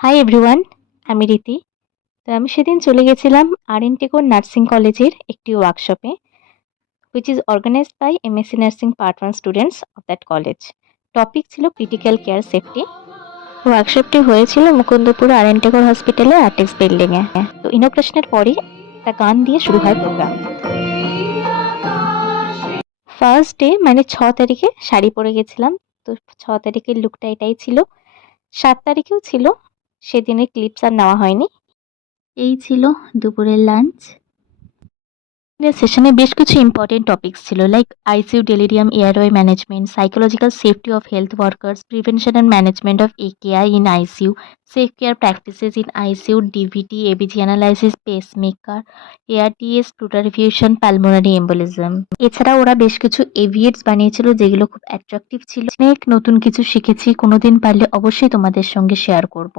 Hi everyone, আমি রীতি। তো আমি সেদিন চলে গেছিলাম আর.এন. টেগোর নার্সিং কলেজের একটি ওয়ার্কশপে, which is organized by MSc nursing part 1 students of that college. Topic ছিল ক্রিটিক্যাল কেয়ার সেফটি। ওয়ার্কশপটি হয়েছিল মুকুন্দপুর আর.এন. টেগোর হসপিটালে আর্টেক্স বিল্ডিংয়ে। তো ইনোগ্রেশনের পরই একটা গান দিয়ে শুরু হয় প্রোগ্রাম। ফার্স্ট ডে মানে 6 তারিখে শাড়ি পরে গেছিলাম। তো 6 তারিখের লুকটা এটাই ছিল। 7 তারিখেও ছিল, সেদিনের ক্লিপস আর নেওয়া হয়নি। এই ছিল দুপুরের লাঞ্চ। সেশনে বেশ কিছু ইম্পর্টেন্ট টপিকস ছিল, like ICU delirium airway management, psychological safety of health workers, prevention and management of AKI in ICU, safe care practices in ICU, DVT, ABG analysis, pacemaker, ARTS, টুটারিফিউশন, পালমোনারি এম্বোলিজম। এছাড়া ওরা বেশ কিছু এভিয়েটস বানিয়েছিল যেগুলো খুব attractive ছিল। অনেক নতুন কিছু শিখেছি, কোনোদিন পারলে অবশ্যই তোমাদের সঙ্গে শেয়ার করব।